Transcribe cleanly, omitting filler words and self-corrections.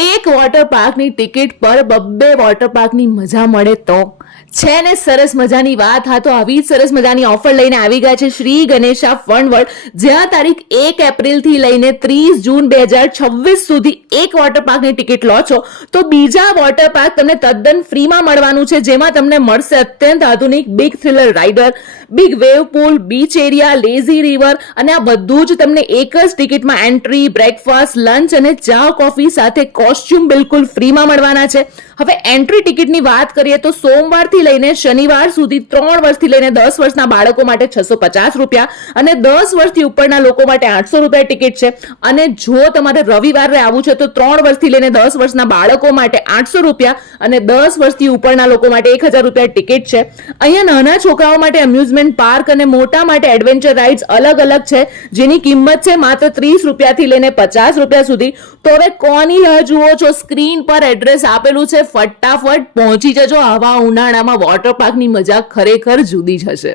એક water પાર્કની ticket પર 2 water પાર્કની મજા મળે તો છે ને સરસ મજાની વાત. હા, તો આવી જ સરસ મજાની ઓફર લઈને આવી ગયા છે શ્રી ગણેશા ફન વર્લ્ડ, જ્યાં તારીખ 1 એપ્રિલથી લઈને 30 જૂન 2026 સુધી એક વોટર પાર્કની ટિકિટ લો છો તો બીજા વોટર પાર્ક તમને તદ્દન ફ્રીમાં મળવાનું છે, જેમાં તમને મળશે અત્યંત આધુનિક big thriller rider, big wave pool, beach area, lazy river, અને આ બધું જ તમને એક જ ટિકિટમાં એન્ટ્રી, બ્રેકફાસ્ટ, લંચ અને ચા કોફી સાથે કોસ્ચ્યુમ બિલકુલ ફ્રીમાં મળવાના છે. હવે એન્ટ્રી ટિકિટની વાત કરીએ તો સોમવારથી લઈને શનિવાર સુધી 3 વર્ષથી લઈને 10 વર્ષના બાળકો માટે 650 રૂપિયા અને 10 વર્ષથી ઉપરના લોકો માટે 800 રૂપિયા ટિકિટ છે. અને જો તમારે રવિવારે આવવું છે તો 3 વર્ષથી લઈને 10 વર્ષના બાળકો માટે 800 રૂપિયા અને 10 વર્ષથી ઉપરના લોકો માટે 1000 રૂપિયા ટિકિટ છે. અહીંયા નાના છોકરાઓ માટે એમ્યુઝમેન્ટ પાર્ક અને મોટા માટે એડવેન્ચર રાઇડ્સ અલગ અલગ છે, જેની કિંમત છે માત્ર 30 રૂપિયાથી લઈને 50 રૂપિયા સુધી. તો હવે કોની રાહ જુઓ છો? સ્ક્રીન પર એડ્રેસ આપેલું છે, ફટાફટ પહોંચી જજો. આવા ઉનાળામાં વોટર પાર્કની મજા ખરેખર જુદી જ હશે.